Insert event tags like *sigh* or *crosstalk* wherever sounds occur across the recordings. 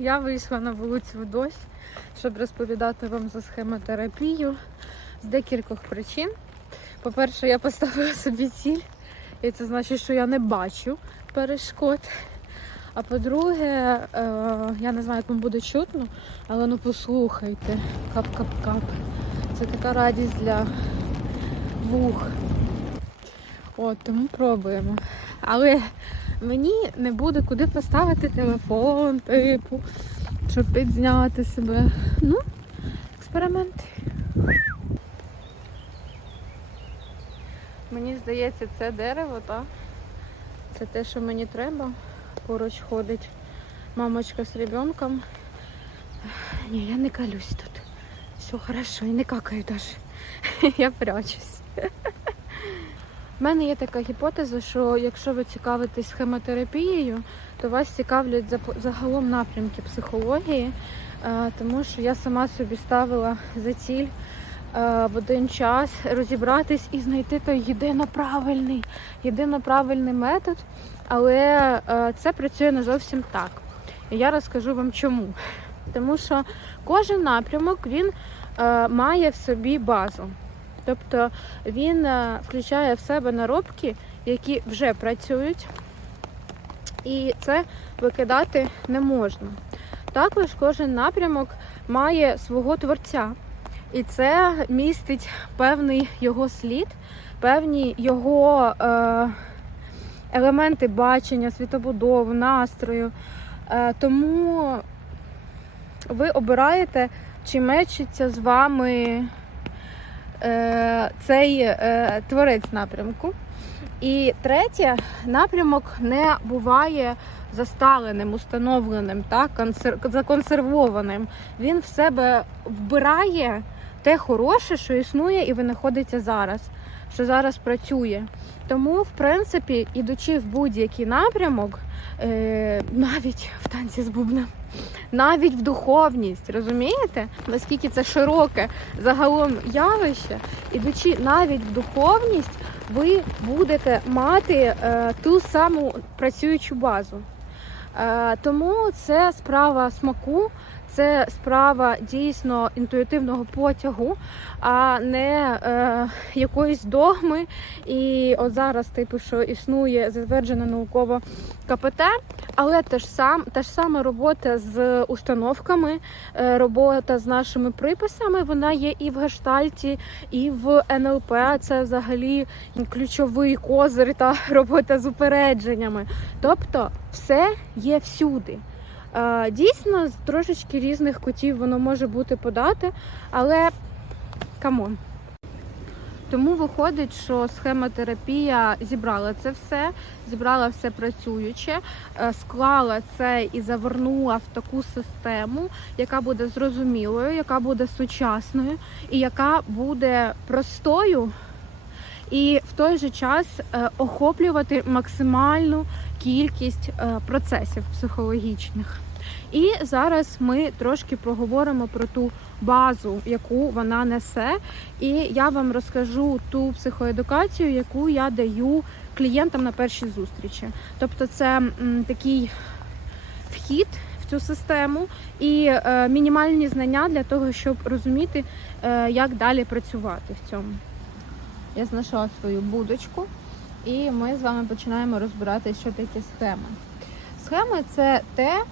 Я вийшла на вулицю в дощ, щоб розповідати вам за схемотерапію з декількох причин. По-перше, я поставила собі ціль, і це значить, що я не бачу перешкод. А по-друге, е, я не знаю, як вам буде чутно, але ну послухайте, кап-кап-кап. Це така радість для вух. От, тому пробуємо. Але мені не буде куди поставити телефон, типу, щоб підзняти себе. Ну, експеримент. Мені здається, це дерево, так? Це те, що мені треба. Поруч ходить мамочка з ребенком. Ні, я не калюсь тут. Все хорошо, і не какаю даже. *laughs* Я прячусь. У мене є така гіпотеза, що якщо ви цікавитесь схемотерапією, то вас цікавлять загалом напрямки психології, е, тому що я сама собі ставила за ціль е, в один час розібратись і знайти той єдино правильний, єдино правильний метод, але е, це працює не зовсім так. І я розкажу вам чому. Тому що кожен напрямок він має в собі базу. Тобто він е, включає в себе наробки, які вже працюють, і це викидати не можна. Також кожен напрямок має свого творця, і це містить певний його слід, певні його е, елементи бачення, світобудови, настрою. Е, тому ви обираєте, чи мечиться з вами цей е, творець напрямку. І третє, напрямок не буває засталеним, установленим, так, консер- законсервованим. Він в себе вбирає те хороше, що існує і винаходиться зараз, що зараз працює. Тому, в принципі, ідучи в будь-який напрямок, е, навіть в танці з бубном, навіть в духовність, розумієте? Наскільки це широке загалом явище, ідучи навіть в духовність, ви будете мати е, ту саму працюючу базу. Е, тому це справа смаку, це справа дійсно інтуїтивного потягу, а не е, якоїсь догми. І от зараз, типу, що існує затверджена науково КПТ, але те ж сам та ж сама робота з установками, е, робота з нашими приписами, вона є і в гештальті, і в НЛП. Це взагалі ключовий козир та *laughs* робота з упередженнями. Тобто, все є всюди. Е, Дійсно, з трошечки різних кутів воно може бути подати, але камон. Тому виходить, що схемотерапія зібрала це все, зібрала все працююче, е, склала це і завернула в таку систему, яка буде зрозумілою, яка буде сучасною і яка буде простою, і в той же час е, охоплювати максимальну кількість е, процесів психологічних. І зараз ми трошки поговоримо про ту базу, яку вона несе. І я вам розкажу ту психоедукацію, яку я даю клієнтам на першій зустрічі. Тобто, це такий вхід в цю систему і е, мінімальні знання для того, щоб розуміти, е, як далі працювати в цьому. Я знайшла свою будочку, і ми з вами починаємо розбирати, що таке схеми. Схеми це те,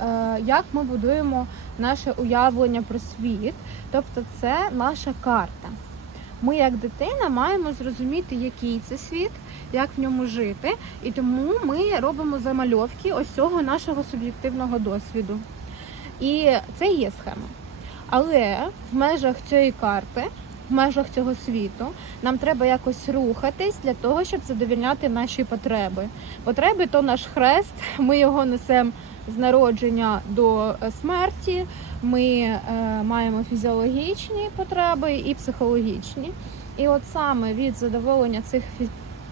е, як ми будуємо наше уявлення про світ, тобто це наша карта. Ми, як дитина, маємо зрозуміти, який це світ, як в ньому жити, і тому ми робимо замальовки ось цього нашого суб'єктивного досвіду. І це є схема. Але в межах цієї карти, в межах цього світу, нам треба якось рухатись для того, щоб задовільняти наші потреби. Потреби то наш хрест, *laughs* ми його несемо з народження до е, смерті. Ми е, маємо фізіологічні потреби і психологічні. І от саме від задоволення цих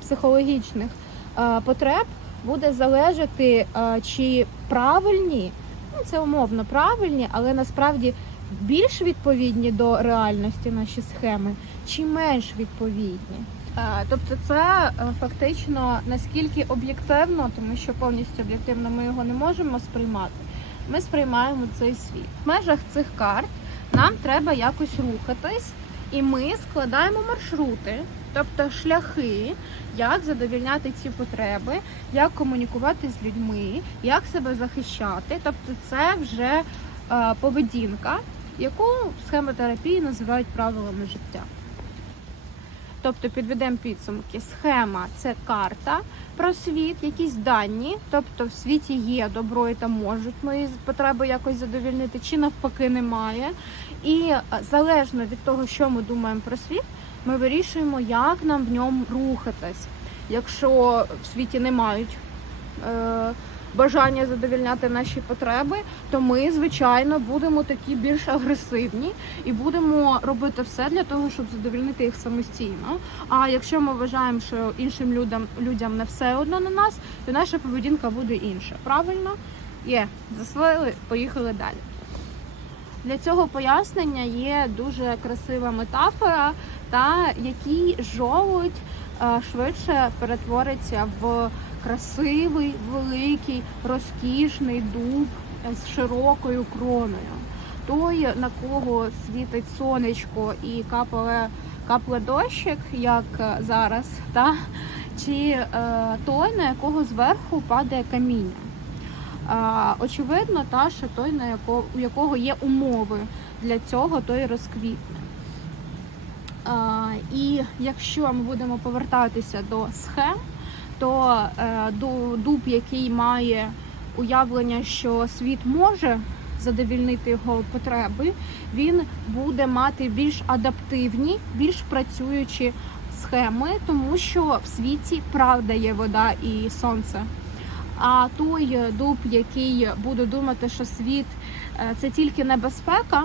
психологічних е, потреб буде залежати, е, чи правильні, ну це умовно правильні, але насправді більш відповідні до реальності наші схеми, чи менш відповідні. Е, Тобто, це е, фактично наскільки об'єктивно, тому що повністю об'єктивно ми його не можемо сприймати. ми сприймаємо цей світ. В межах цих карт нам треба якось рухатись, і ми складаємо маршрути, тобто шляхи, як задовільняти ці потреби, як комунікувати з людьми, як себе захищати. Тобто, це вже е, поведінка, яку в схемотерапії називають правилами життя. Тобто підведемо підсумки. Схема це карта про світ, якісь дані. Тобто в світі є добро і там можуть мої потреби якось задовільнити, чи навпаки немає. І е, залежно від того, що ми думаємо про світ, ми вирішуємо, як нам в ньому рухатись. Якщо в світі не мають е, бажання задовільняти наші потреби, то ми, звичайно, будемо такі більш агресивні і будемо робити все для того, щоб задовільнити їх самостійно. А якщо ми вважаємо, що іншим людям людям не все одно на нас, то наша поведінка буде інша. Правильно? Є, засвоїли, поїхали далі. Для цього пояснення є дуже красива метафора, та який жолудь е, швидше перетвориться в красивий, великий, розкішний дуб з широкою кроною. Той, на кого світить сонечко і капає, капле дощик, як е, зараз, та, чи е, той, на якого зверху падає каміння. А, очевидно, та, що той, на якого, у якого є умови для цього, той розквітне. А, і якщо ми будемо повертатися до схем, то е, дуб, який має уявлення, що світ може задовільнити його потреби, він буде мати більш адаптивні, більш працюючі схеми, тому що в світі правда є вода і сонце. А той дуб, який буде думати, що світ е, це тільки небезпека,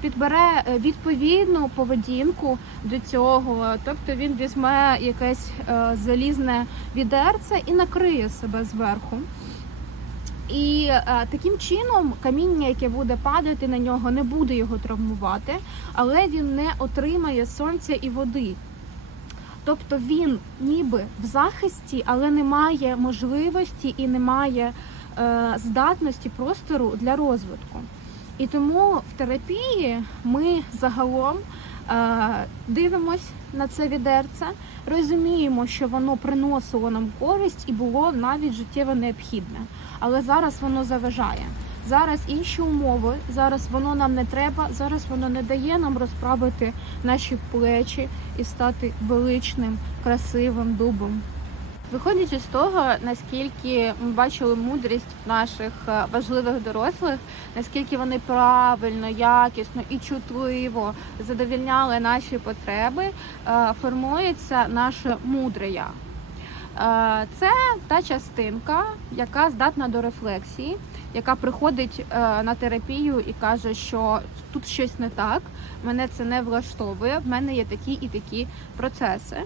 підбере е, відповідну поведінку до цього. Тобто він візьме якесь е, залізне відерце і накриє себе зверху. І е, таким чином каміння, яке буде падати на нього, не буде його травмувати, але він не отримає сонця і води. Тобто він ніби в захисті, але не має можливості і не має здатності простору для розвитку. І тому в терапії ми загалом е, дивимось на це відерце, розуміємо, що воно приносило нам користь і було навіть життєво необхідне. Але зараз воно заважає. Зараз інші умови, зараз воно нам не треба, зараз воно не дає нам розправити наші плечі і стати величним, красивим дубом. Виходячи з того, наскільки ми бачили мудрість в наших е, важливих дорослих, наскільки вони правильно, якісно і чутливо задовільняли наші потреби, е, формується наше мудре я. Е, Це та частинка, яка здатна до рефлексії, яка приходить на терапію і каже, що тут щось не так, мене це не влаштовує, в мене є такі і такі процеси.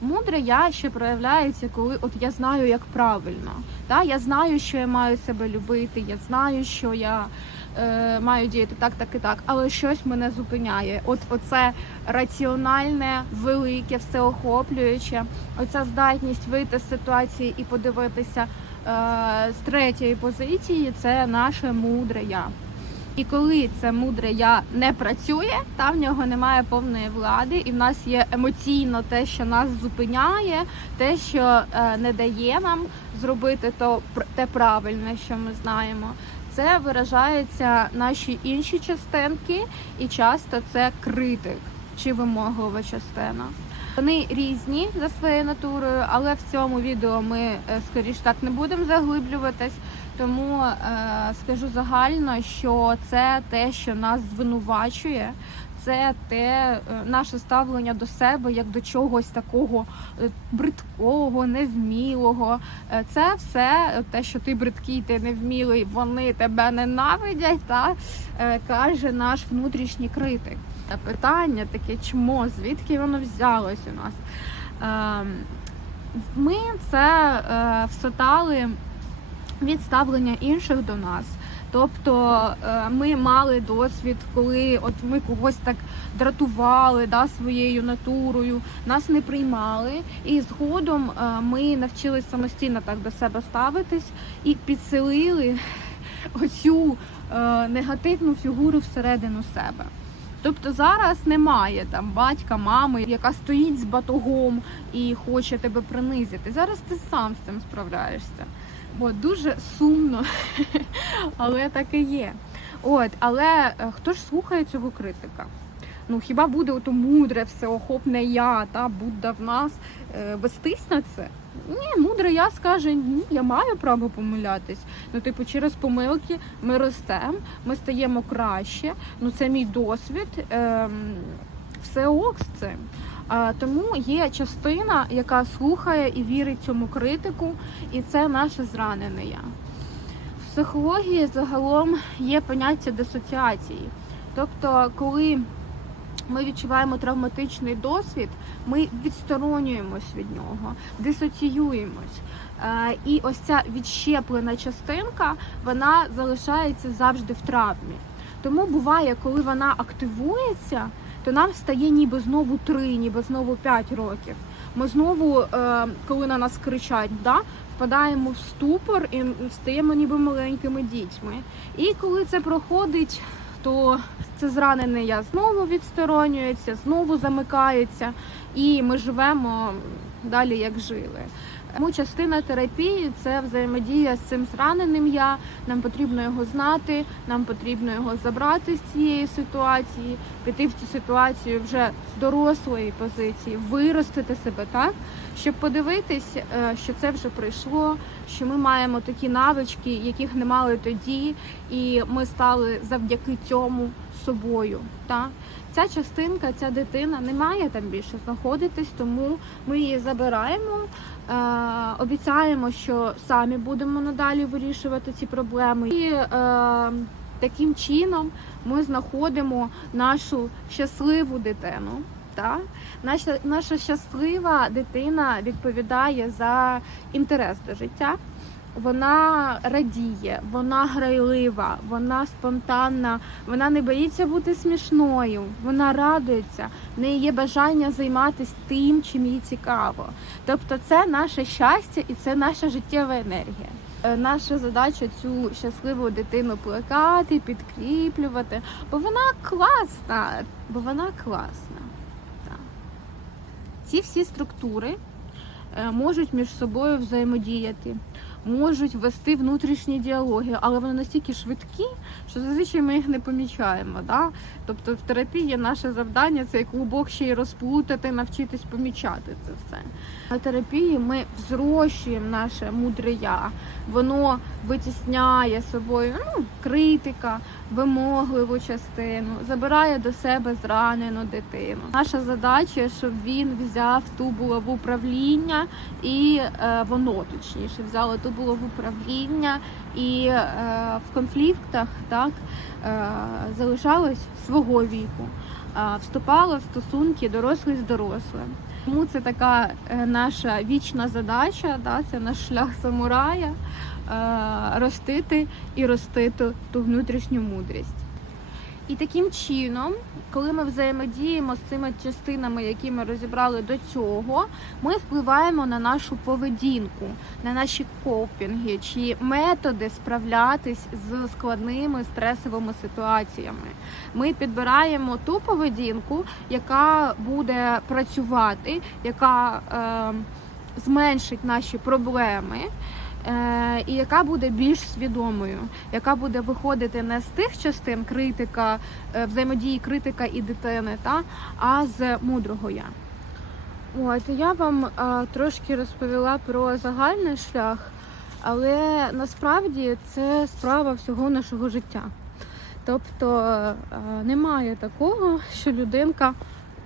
Мудре я ще проявляється, коли от я знаю, як правильно. Та? Я знаю, що я маю себе любити, я знаю, що я е, маю діяти так, так і так, але щось мене зупиняє. От оце раціональне, велике, всеохоплююче, оця здатність вийти з ситуації і подивитися е, з третьої позиції це наше мудре я. І коли це мудре я не працює, та в нього немає повної влади, і в нас є емоційно те, що нас зупиняє, те, що е, не дає нам зробити то те правильне, що ми знаємо. Це виражаються наші інші частинки, і часто це критик чи вимоглива частина. Вони різні за своєю натурою, але в цьому відео ми е, скоріш так не будемо заглиблюватись. Тому е, скажу загально, що це те, що нас звинувачує, це те е, наше ставлення до себе як до чогось такого е, бридкого, невмілого. Е, це все те, що ти бридкий, ти невмілий, вони тебе ненавидять, та е, каже наш внутрішній критик. Та питання таке, чому, звідки воно взялось у нас? Е, ми це е, всотали від ставлення інших до нас. Тобто е, ми мали досвід, коли от ми когось так дратували да, своєю натурою, нас не приймали, і згодом е, ми навчились самостійно так до себе ставитись і підсилили *laughs* оцю е, негативну фігуру всередину себе. Тобто зараз немає там батька, мами, яка стоїть з батогом і хоче тебе принизити. Зараз ти сам з цим справляєшся. Бо дуже сумно, *laughs* але так і є. От, але е, хто ж слухає цього критика? Ну хіба буде ото мудре, всеохопне я та Будда в нас е, вестись на це? Ні, мудре я скаже, ні, я маю право помилятись. Ну, типу, через помилки ми ростемо, ми стаємо краще. Ну, це мій досвід. Ем, все ок з цим. А, тому є частина, яка слухає і вірить цьому критику, і це наше зранене я. В психології загалом є поняття дисоціації. Тобто, коли ми відчуваємо травматичний досвід, ми відсторонюємось від нього, дисоціюємось. Е, І ось ця відщеплена частинка, вона залишається завжди в травмі. Тому буває, коли вона активується, то нам стає ніби знову три, ніби знову п'ять років. Ми знову, е, коли на нас кричать, да, впадаємо в ступор і стаємо ніби маленькими дітьми. І коли це проходить, то це зранене я знову відсторонюється, знову замикається, і ми живемо далі, як жили. Тому частина терапії це взаємодія з цим зраненим я. Нам потрібно його знати, нам потрібно його забрати з цієї ситуації, піти в цю ситуацію вже з дорослої позиції, виростити себе так, щоб подивитись, е, що це вже пройшло, що ми маємо такі навички, яких не мали тоді, і ми стали завдяки цьому собою. Так? Ця частинка, ця дитина не має там більше знаходитись, тому ми її забираємо. Е, обіцяємо, що самі будемо надалі вирішувати ці проблеми. І е, таким чином ми знаходимо нашу щасливу дитину. Так? Наша, наша щаслива дитина відповідає за інтерес до життя. Вона радіє, вона грайлива, вона спонтанна, вона не боїться бути смішною, вона радується, в неї є бажання займатися тим, чим їй цікаво. Тобто, це наше щастя і це наша життєва енергія. Е, Наша задача цю щасливу дитину плекати, підкріплювати, бо вона класна, бо вона класна. Так. Ці всі структури е, можуть між собою взаємодіяти, можуть вести внутрішні діалоги, але вони настільки швидкі, що зазвичай ми їх не помічаємо. Да? Тобто в терапії наше завдання цей клубок ще й розплутати, навчитись помічати це все. На терапії ми взрощуємо наше мудре я, воно витісняє собою ну, критика, вимогливу частину, забирає до себе зранену дитину. Наша задача, щоб він взяв ту булаву управління і е, воно точніше взяло ту булаву управління і е, в конфліктах так е, залишалось свого віку, е, вступало в стосунки дорослий з дорослим. Тому це така е, наша вічна задача, да, це наш шлях самурая е, ростити і ростити ту внутрішню мудрість. І таким чином, коли ми взаємодіємо з цими частинами, які ми розібрали до цього, ми впливаємо на нашу поведінку, на наші копінги чи методи справлятись з складними стресовими ситуаціями. Ми підбираємо ту поведінку, яка буде працювати, яка е, зменшить наші проблеми. Е, і яка буде більш свідомою, яка буде виходити не з тих частин критика, е, взаємодії критика і дитини, та а з мудрого я. От я вам е, трошки розповіла про загальний шлях, але насправді це справа всього нашого життя. Тобто е, немає такого, що людинка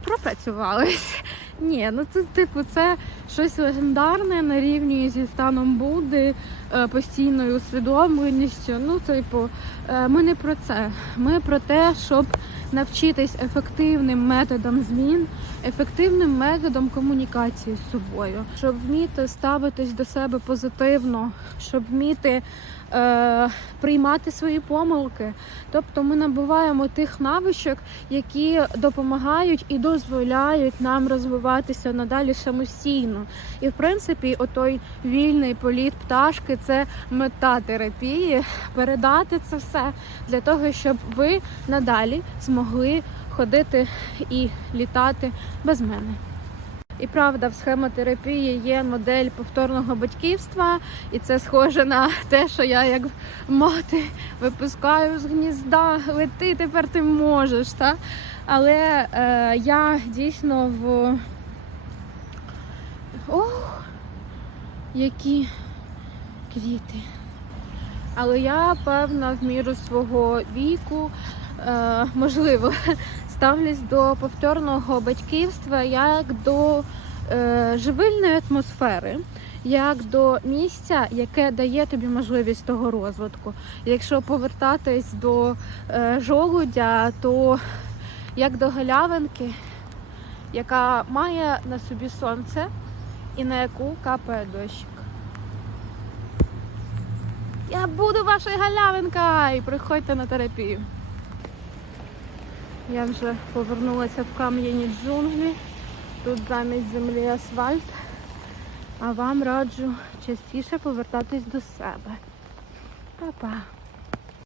пропрацювалась. Ні, ну це типу це щось легендарне на рівні зі станом Будди, е, постійною усвідомленістю. Ну, типу, е, ми не про це. Ми про те, щоб навчитись ефективним методом змін, ефективним методом комунікації з собою, щоб вміти ставитись до себе позитивно, щоб вміти е, приймати свої помилки. Тобто ми набуваємо тих навичок, які допомагають і дозволяють нам розвиватися надалі самостійно. І в принципі, отой вільний політ пташки це мета терапії передати це все для того, щоб ви надалі змогли ходити і літати без мене. І правда, в схемотерапії є модель повторного батьківства, і це схоже на те, що я як мати випускаю з гнізда, лети, тепер ти можеш. Та? Але е, я дійсно в. Ох, які квіти. Але я певна в міру свого віку, е, можливо, ставлюсь до повторного батьківства як до е, живильної атмосфери, як до місця, яке дає тобі можливість того розвитку. Якщо повертатись до е, жолудя, то як до галявинки, яка має на собі сонце і на яку капає дощик. Я буду ваша галявинка! І приходьте на терапію. Я вже повернулася в кам'яні джунглі. Тут замість землі асфальт. А вам раджу частіше повертатись до себе. Па-па.